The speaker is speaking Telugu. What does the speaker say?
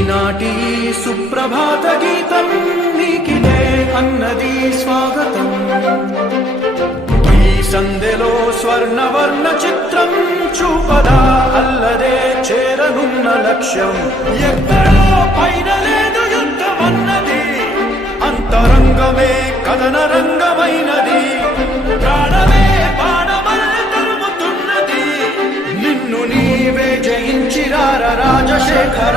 ఈనాటి సుప్రభాత గీతం నీకిదే అన్నది స్వాగతం. ఈ సందెలో స్వర్ణవర్ణ చిత్రం చూపదా అల్లదే చేరనున్న లక్ష్యం. ఎక్కడో పైన లేదు యుద్ధమన్నది, అంతరంగమే కథన రంగమైనది. ప్రాణమే బాణమల్లి తరుముతున్నది, నిన్ను నీవే జయించిరార రాజశేఖర.